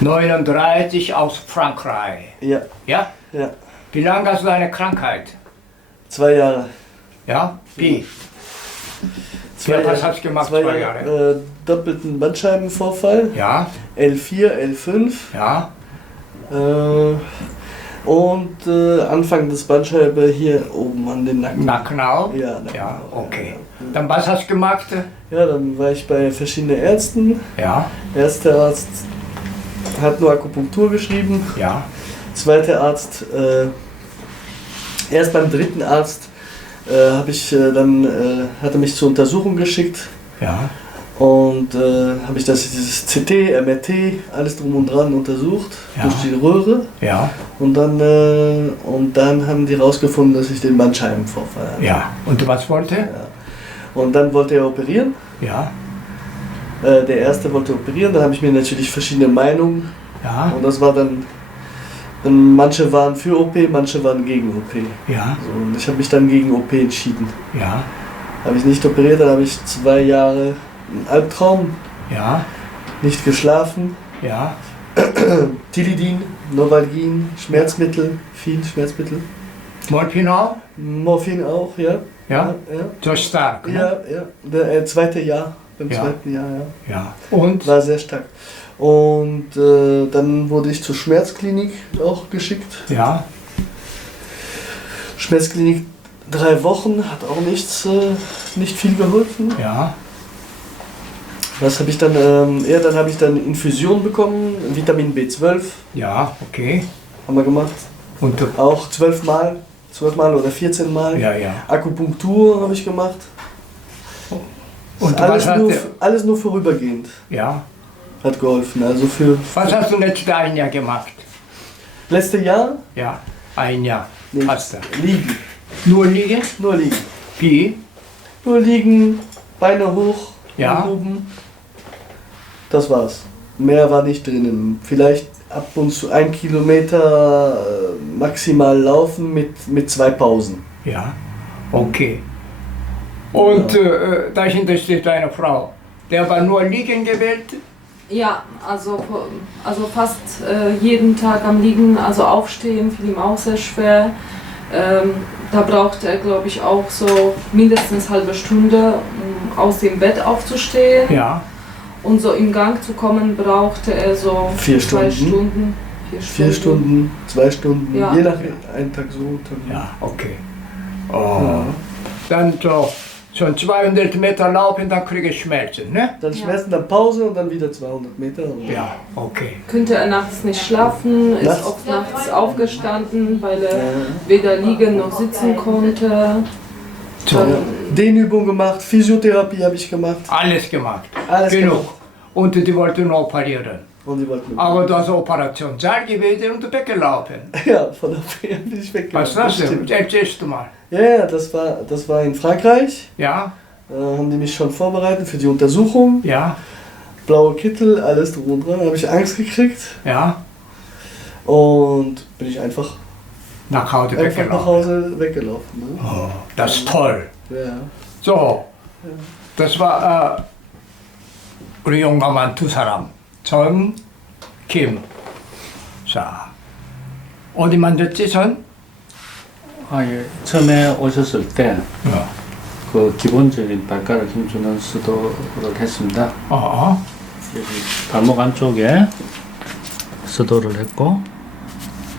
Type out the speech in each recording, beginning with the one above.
39 aus Frankreich. Ja, Ja? ja. Wie lange hast du deine Krankheit? 2 Jahre. Ja? Wie? Zwei was Jahre- hast du gemacht, 2 2 Jahre? Doppelten Bandscheibenvorfall. Ja? L4, L5. Ja? Und Anfang des Bandscheibe hier oben an den Nacken. Nacken auch? Ja, Nacken Ja, auch, okay. ja. Dann was hast du gemacht? Ja, dann war ich bei verschiedenen Ärzten. Ja? Erster Arzt hat nur Akupunktur geschrieben. Ja? Zweiter Arzt, erst beim dritten Arzt hat er mich zur Untersuchung geschickt. Ja? Und habe ich dieses CT, MRT, alles drum und dran untersucht, Ja. durch die Röhre. Ja? Und dann haben die rausgefunden, dass ich den Bandscheibenvorfall habe. Ja. Und was wollte? Ja. Und dann wollte er operieren. Ja? Der erste wollte operieren, dann habe ich mir natürlich verschiedene Meinungen. Ja? Und das war dann manche waren für OP, manche waren gegen OP. Ja? So, und ich habe mich dann gegen OP entschieden. Ja? Habe ich nicht operiert, dann habe ich 2 Jahre einen Albtraum, Ja? nicht geschlafen. Ja? Tilidin, Novalgin, Schmerzmittel, viel Schmerzmittel. Morphin auch? Morphin auch, ja. Ja? Ja, So stark, ne? ja. Der zweite Jahr, beim Ja. zweiten Jahr, ja. Ja. Und? War sehr stark. Und dann wurde ich zur Schmerzklinik auch geschickt. Ja? Schmerzklinik 3 Wochen, hat auch nicht viel geholfen. Ja? Was habe ich dann? Dann habe ich dann Infusion bekommen, Vitamin B12 Ja? Okay. haben wir gemacht. Und du? Auch 12 Mal oder 14 Mal. Ja, ja. Akupunktur habe ich gemacht. Und Alles nur vorübergehend. Ja? Hat geholfen. Also für Was hast du letztes ein Jahr gemacht? letzte Jahr Ja, ein Jahr. Hast du. liegen. Nur liegen? Nur liegen. Wie? Nur liegen, Beine hoch, Ja. nach oben. Das war's. Mehr war nicht drinnen. Vielleicht ab und zu 1 Kilometer maximal laufen mit 2 Pausen. Ja, okay. Und dahinter steht deine Frau. Der war nur liegen gewählt? Ja, also fast jeden Tag am Liegen, also aufstehen, fiel ihm auch sehr schwer. Da brauchte er, glaube ich, auch so mindestens halbe Stunde, um aus dem Bett aufzustehen. Ja. Und so im Gang zu kommen, brauchte er so 4 2 Stunden. Stunden. 4 Stunden, 2 Stunden, Ja. je nach einen Tag so. Tag so. Ja, okay. Oh. Dann so schon 200 Meter laufen, dann kriege ich Schmerzen, ne? Dann Ja. Schmerzen, dann Pause und dann wieder 200 Meter. Ja, okay. Könnte er nachts nicht schlafen, ist Nachts? oft nachts aufgestanden, weil er Ja. weder liegen noch sitzen konnte. So, Ja. Dehnübung gemacht, Physiotherapie habe ich gemacht. alles gemacht. Alles Genug. gemacht. Und die wollten operieren. Und die wollten Aber das Operationssaal gewesen und weggelaufen. Ja, von der OP bin ich weggegangen. Was ist das denn? Stimmt. Erzählst du mal. Ja, das war in Frankreich. Ja, Haben die mich schon vorbereitet für die Untersuchung. ja, Blaue Kittel, alles drum und dran. Habe ich Angst gekriegt. ja. Und bin ich einfach Nach Hause nach weggelaufen. Hause weggelaufen. Ne? Oh, das ist toll. Ja. So, das war 우리 용감한 두 사람, 전, 김. 자, 어디 만졌지, 전? 예. 처음에 오셨을 때 그 어, 기본적인 발가락 힘주는 수도를 했습니다. 어, 여기 발목 안쪽에 수도를 했고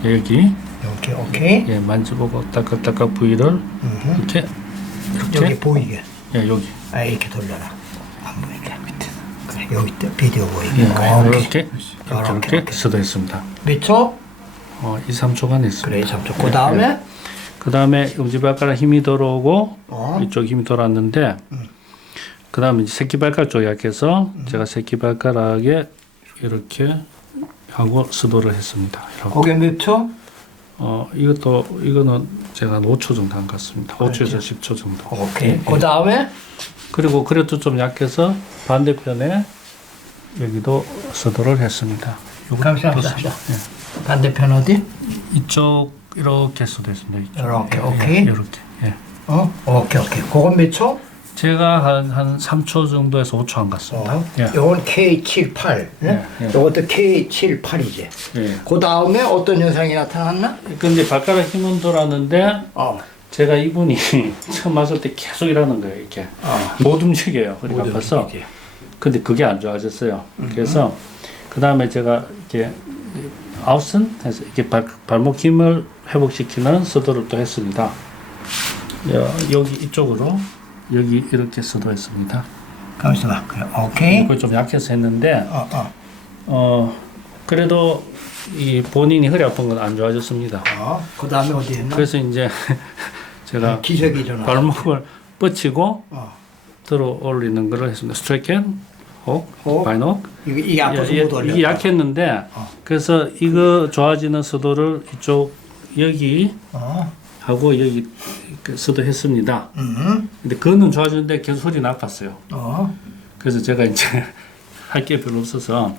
여기 여기, 오케이. 예, 만져보고 따깍따깍 부위를 이렇게 여기 보이게. 예, 여기 아, 이렇게 돌려라. 안 보이게, 밑에. 그래, 여기 때 비디오 예, 보이게. 오케이. 이렇게 수도했습니다. 몇 초? 2, 3초간 했습니다. 그래, 3초. 그 다음에? 그 다음에 엄지발가락 힘이 들어오고 어. 이쪽 힘이 돌았는데 그 다음에 새끼발가락 쪽에 약해서 제가 새끼발가락에 이렇게 하고 수도를 했습니다. 이렇게. 그게 몇 초? 이거는 제가 한 5초 정도 한 것 같습니다. 5초에서 10초 정도. 오케이. 그 다음에? 그리고 그래도 좀 약해서 반대편에 여기도 수도를 했습니다. 감사합니다. 예. 반대편 어디? 이쪽 이렇게 수도했습니다. 이쪽. 이렇게, 예, 오케이. 예, 이렇게. 예. 오케이. 그건 몇 초? 제가 한 3초 정도에서 5초 안 갔습니다. 예. 요건 K78. 네? 예. 요것도 K78이지. 예. 그 다음에 어떤 현상이 나타났나? 근데 발가락 힘은 돌았는데 제가 이분이 처음 왔을 때 계속 일하는 거예요. 이렇게 못 움직여요. 허리가 아파서. 근데 그게 안 좋아졌어요. 그래서 그 다음에 제가 이렇게 아웃슨 해서 이렇게 발목 힘을 회복시키는 서도를 또 했습니다. 여기 이쪽으로 여기 이렇게 서도했습니다. 가만있어 봐. 오케이. 이거 좀 약해서 했는데 그래도 이 본인이 허리 아픈 건 안 좋아졌습니다. 그 다음에 어디 했나? 그래서 이제 제가 기적이 일어나. 발목을 뻗치고 들어 올리는 걸 했습니다. 스트레이켄, 혹, 바이녹. 이게 아파서 못 올려. 이게 약했는데 그래서 이거 좋아지는 서도를 이쪽 여기 하고 여기 서도 했습니다. 근데 그거는 좋아지는데 계속 소리 나빴어요. 그래서 제가 이제 할 게 별로 없어서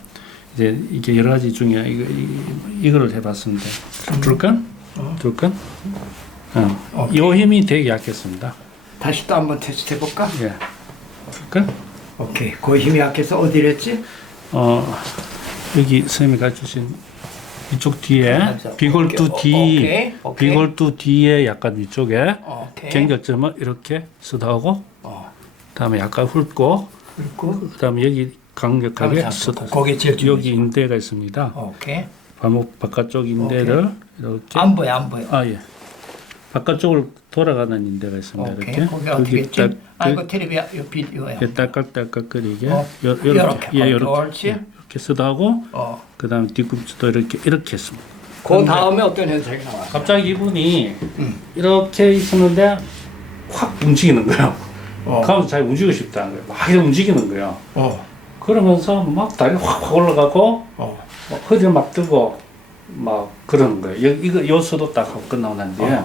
이제 이게 여러 가지 중에 이거를 해봤습니다. 둘건? 둘건? 이 힘이 되게 약했습니다. 다시 또 한번 테스트 해볼까? 예. 둘건? 오케이. 그 힘이 약해서 어디를 했지? 여기 선생님이 가르쳐주신 이쪽 뒤에 비골두 뒤, 오케이. 비골두 뒤에 약간 위쪽에 오케이. 경계점을 이렇게 쓰다하고 그다음에 약간 훑고 그다음에 여기 강력하게 쓰다. 거기 제일 여기 인대가 있습니다. 오케이. 발목 바깥쪽 인대를 이렇게 안 보여, 안 보여. 예. 바깥쪽으로 돌아가는 인대가 있습니다. 오케이. 이렇게 거기 어떻게 했지? 이거 텔레비야, 요 비디오야. 딸깍딸깍거리게 이렇게. 이렇게 옳지. 이렇게 쓰다하고 그다음에 뒤꿈치도 이렇게 했습니다. 그 다음에 어떤 현상이 나왔어? 갑자기 이분이 이렇게 있었는데 확 움직이는 거예요. 그러면서 잘 움직이고 싶다는 거예요. 막 이렇게 움직이는 거예요. 그러면서 막 다리가 확 올라가고 막 허리를 막 들고 막 그러는 거예요. 이거 요소도 딱 하고 끝나고 난 뒤에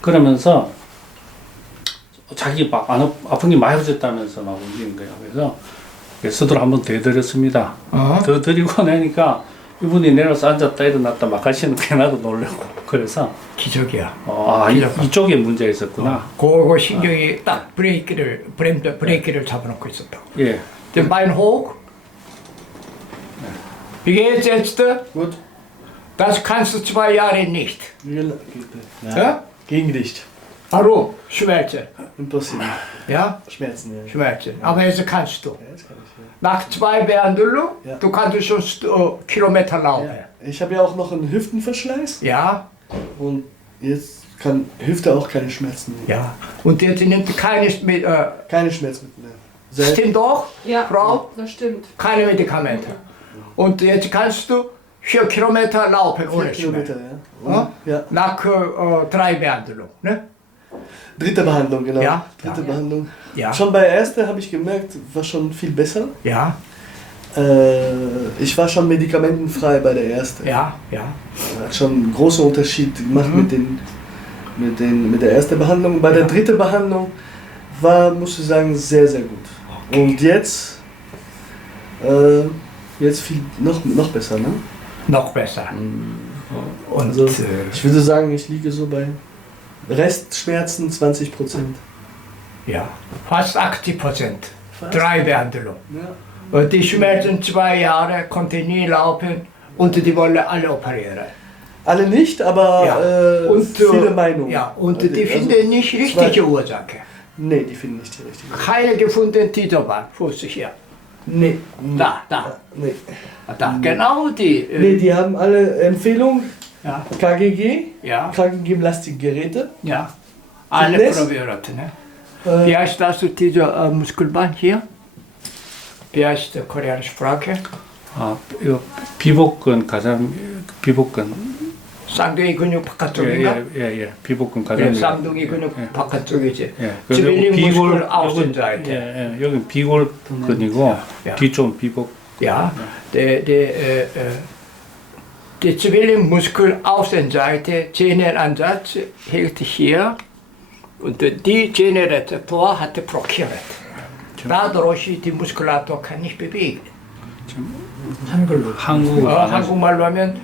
그러면서 자기 막 아픈 게 많이 없어졌다면서 막 움직이는 거예요. 그래서 서두를 한번 더 해드렸습니다. 더 드리고 나니까 이분이 내려서 앉았다 일어났다 막 하시는 게 나도 놀라고 그래서 기적이야. 이쪽에 문제가 있었구나. 그거 신경이 딱 브레이크를 잡아놓고 있었다고. 예. Den Bein hoch. Wie geht's jetzt? Gut. Das kannst du 2 Jahre nicht. Ja? Gegengewicht. Warum? Schmerzen. Impossible. Ja? Schmerzen, ja. Schmerzen. Aber jetzt kannst du. Ja, das kann ich, ja. Nach 2 Behandlungen, Ja. du kannst schon Kilometer laufen. Ja. Ich habe ja auch noch einen Hüftenverschleiß Ja? und jetzt kann Hüfte auch keine Schmerzen mehr. Ja. Und jetzt nimmt keine Keine Schmerzmittel mehr. stimmt doch, Ja, Frau? das stimmt. Keine Medikamente. Und jetzt kannst du 4 Kilometer laufen 4 ohne Kilometer, Schmerzen. ja. Ja? Nach 3 Behandlungen. Ne? Dritte Behandlung, genau. Ja. Dritte Ja. Behandlung. Ja. Schon bei der ersten habe ich gemerkt, war schon viel besser. Ja, Ich war schon medikamentenfrei bei der ersten. ja, ja. Hat schon einen großen Unterschied gemacht mit der ersten Behandlung. Bei der dritten Behandlung war, muss ich sagen, sehr, sehr gut. Okay. Und jetzt viel noch besser, ne? Noch besser. Und Also, ich würde sagen, ich liege so bei Restschmerzen 20%. ja, fast 80%. 3 Behandlungen. Ja. Und die Schmerzen 2 Jahre konnte nie laufen und die wollen alle operieren. Alle nicht, aber viele Meinungen. Ja, und Also, die finden nicht richtige Ursache. Nee, die finden nicht die richtige. Keine gefunden, die da war, Fuß hier. Nee. Da. Nee. Da, genau die. Nee, die haben alle Empfehlung, Ja, KGG, ja, Krankengymnastik Geräte. ja. Alle Fitness? probiert, ne? Wie heißt das, diese Muskelband hier? Wie heißt die koreanische Sprache? 이거 비복근 가장 비복근 쌍둥이 근육 바깥쪽인가? 예 비복근 예, 가장 쌍둥이 근육 바깥쪽이지. 예. 지빌링 비골 무스쿨 아웃센자이트. 여기 비골근이고 야. 뒤쪽 비복 Ja, die Zwillingmuskelaußenseite, Zehnenansatz hält hier und die Zehnerezeptor hatte blockiert. Dadurch die Muskulatur kann nicht bewegen. 한글로 한국말로 하면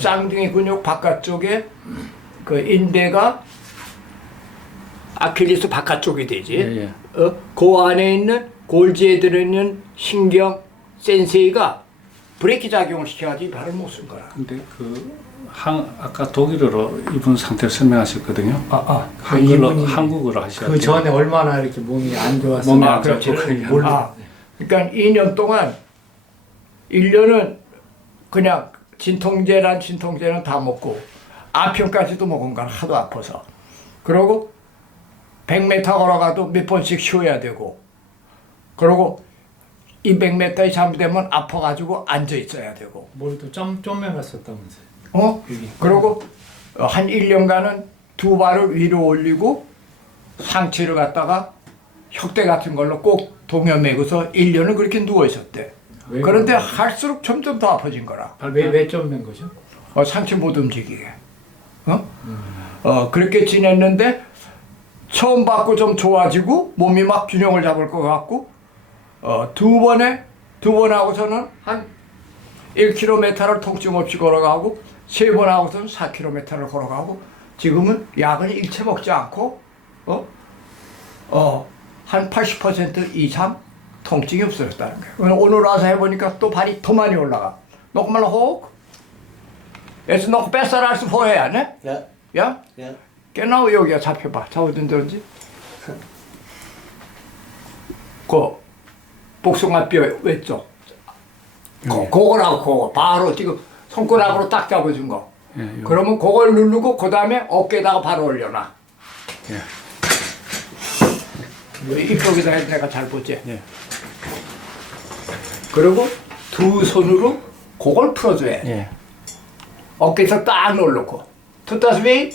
쌍둥이 근육 바깥쪽에 그 인대가 아킬레스 바깥쪽이 되지. 예. 그 안에 있는 골지에 들어있는 신경 센세이가 브레이크 작용을 시켜가지고 발을 못 쓴 거라. 근데 아까 독일어로 이분 상태를 설명하셨거든요. 한국어로 하셔야 그 돼요. 전에 얼마나 이렇게 몸이 안 좋았어. 몸이 안 그렇지. 좋고 몰라. 그러니까 2년 동안 1년은 그냥 진통제는 다 먹고 아편까지도 먹은 거야. 하도 아파서. 그러고 100m 걸어가도 몇 번씩 쉬어야 되고 그러고 200m이 잘못되면 아파가지고 앉아 있어야 되고 뭘또 점매갔었다면서요. 그리고 한 1년간은 두 발을 위로 올리고 상체를 갖다가 혁대 같은 걸로 꼭 동여매고서 1년을 그렇게 누워 있었대. 그런데 할수록 점점 더 아파진 거라. 왜 점맨 거죠? 상체 못 움직이게. 그렇게 지냈는데 처음 받고 좀 좋아지고 몸이 막 균형을 잡을 것 같고 두 번 하고서는 한 1km를 통증 없이 걸어가고 세 번 하고서는 4km를 걸어가고 지금은 약은 일체 먹지 않고 한 80% 이상 통증이 없어졌다는 거예요. 오늘 와서 해보니까 또 발이 더 많이 올라가. noch mal hoch. Jetzt noch besser als vorher, ne? Ja. Ja? Ja. genau 여기가 잡혀봐. 잡아둔다든지. 그 복숭아뼈 왼쪽. 그거라고 그거. 바로 지금 손가락으로 딱 잡아준 거. 그러면 그걸 누르고 그 다음에 어깨에다가 바로 올려놔. 이쪽에다 해서 내가 잘 보지. 그리고 두 손으로 그걸 풀어줘야 돼. 어깨에서 딱 눌러놓고. 투타스비?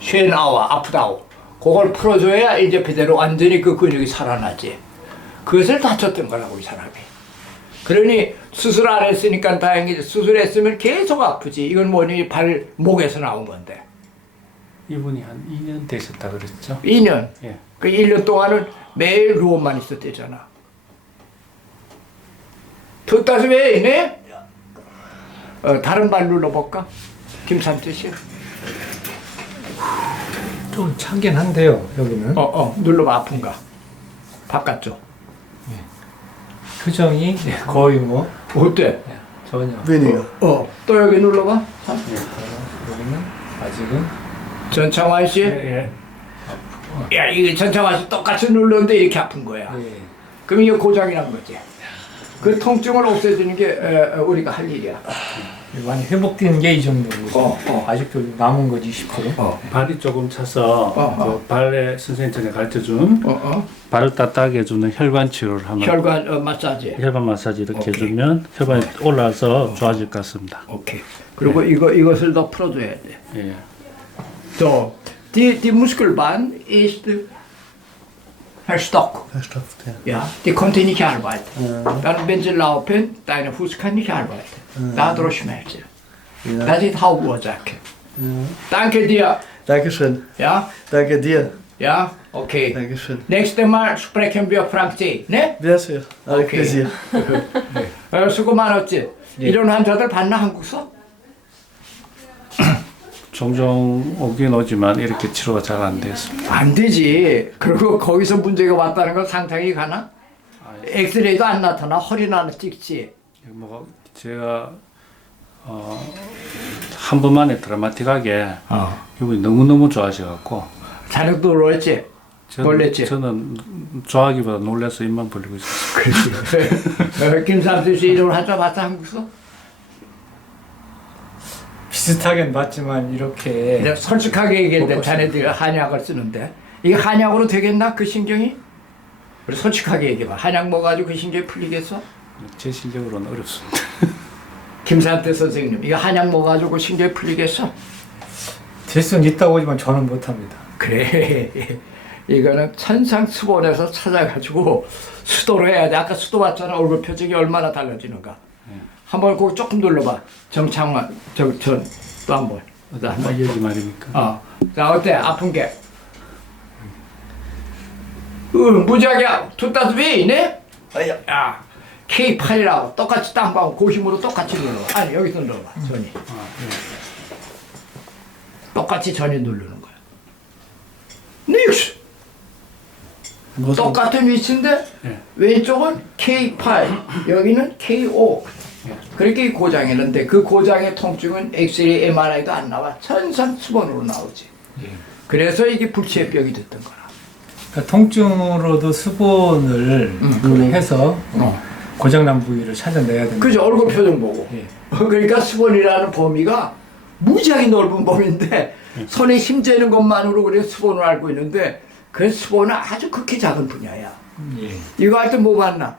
쉐나와 아프다고. 그걸 풀어줘야 이제 그대로 완전히 그 근육이 살아나지. 그것을 다쳤던 거라고 이 사람이. 그러니 수술 안 했으니까 다행이지. 수술했으면 계속 아프지. 이건 뭐니 발목에서 나온 건데. 이분이 한 2년 되셨다 그랬죠? 2년. 예. 그 1년 동안은 매일 누워만 있었대잖아. 투타스비 있네? 다른 발 눌러볼까? 김삼태 씨. 좀 차긴 한데요, 여기는. 눌러봐 아픈가? 바깥쪽. 표정이 거의 뭐 어때? 전혀. Weniger. 또 여기 눌러봐. 여기는 아직은 전창환 씨. 야, 이게 전창환 씨 똑같이 눌렀는데 이렇게 아픈 거야. 그럼 이게 고장이 난 거지. 그 통증을 없애주는 게 우리가 할 일이야. 많이 회복되는 게 이 정도인 거죠. 아직도 남은 거지 10%. 발이 조금 차서 그 발에 선생님 전에 가르쳐준 발을 따뜻하게 해주는 혈관 치료를 하면 혈관 마사지. 혈관 마사지 이렇게 해주면 혈관이 올라와서 좋아질 것 같습니다. 오케이. 그리고 이것을 더 풀어줘야 돼. 예. So, die Muskelbahn ist verstockt. Verstopft, ja. Ja, die konnte nicht arbeiten. Dann, wenn sie laufen, dein Fuß kann nicht arbeiten. Dadurch Schmerzen. Das ist Hauptursache. Danke dir. Dankeschön. Ja, Danke dir. ja, okay. Dankeschön. Nächstes Mal sprechen wir Französisch, ne? Bien sûr. Avec Okay. plaisir. 수고 많았지? 이런 환자들 봤나 한국서? 종종 오긴 오지만 이렇게 치료가 잘 안 됐습니다. 안 되지. 그리고 거기서 문제가 왔다는 건 상상이 가나? 엑스레이도 안 나타나. 허리나 찍지. 뭐 제가 한 번만에 드라마틱하게 이분이 너무너무 좋아하셔갖고 자네도 놀랬지? 놀랬지? 저는 좋아하기보다 놀라서 입만 벌리고 있었어요. 그렇지. 김삼수 씨 이런 환자 봤어 한국서? 비슷하긴 맞지만 이렇게 내가 솔직하게 얘기했는데 못 자네들 한약을 쓰는데 이게 한약으로 되겠나 그 신경이? 우리 솔직하게 얘기해봐. 한약 먹어가지고 그 신경이 풀리겠어? 제 실력으로는 어렵습니다. 김산태 선생님 이거 한약 먹어가지고 신경이 풀리겠어? 될 수는 있다고 하지만 저는 못합니다. 그래. 이거는 천상수본에서 찾아가지고 수도로 해야 돼. 아까 수도 봤잖아. 얼굴 표정이 얼마나 달라지는가. 한번 거기 조금 눌러봐. 정창환, 또 한 번. 한번. 여기 말입니까? 자, 어때? 아픈 게? 무지하게 투따스비 있네? 야, K8이라고 똑같이 땅방울 고심으로 똑같이 눌러. 아니, 여기서 눌러봐. 전이. 똑같이 전이 누르는 거야. 닉스! 똑같은 위치인데 왼쪽은 K8, 여기는 K5. 그렇게 이 고장이는데 그 고장의 통증은 엑스레이, MRI도 안 나와. 천산 수본으로 나오지. 그래서 이게 불치의병이 됐던 거라. 그러니까 통증으로도 수본을 해서 고장난 부위를 찾아내야 된다. 그죠? 얼굴 표정 보고. 예. 그러니까 수본이라는 범위가 무지하게 넓은 범위인데 손에 힘재는 것만으로 그래 수본을 알고 있는데 그 수본은 아주 극히 작은 분야야. 예. 이거 할 때 뭐 봤나?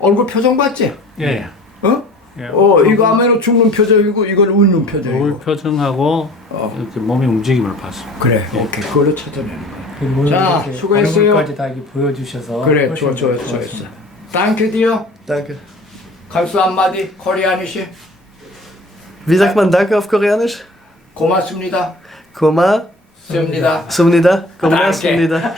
얼굴 표정 봤지? 예. 어? 예. 이거 하면 죽는 표정이고 이건 웃는 표정이고. 얼굴 표정하고 이렇게 몸의 움직임을 봤습니다. 그래. 오케이. 그걸로 찾아내는 거야. 그리고 오늘 자, 이렇게 수고했어요. 얼굴까지 다 이렇게 보여주셔서 그래. 훨씬 좋았어. 좋았습니다. 땡큐 디어. Danke. 감수 한마디 코리아니시. Wie sagt man Danke auf Koreanisch? 고맙습니다. Koma 씁니다. Sumnida. Danke. Sumnida.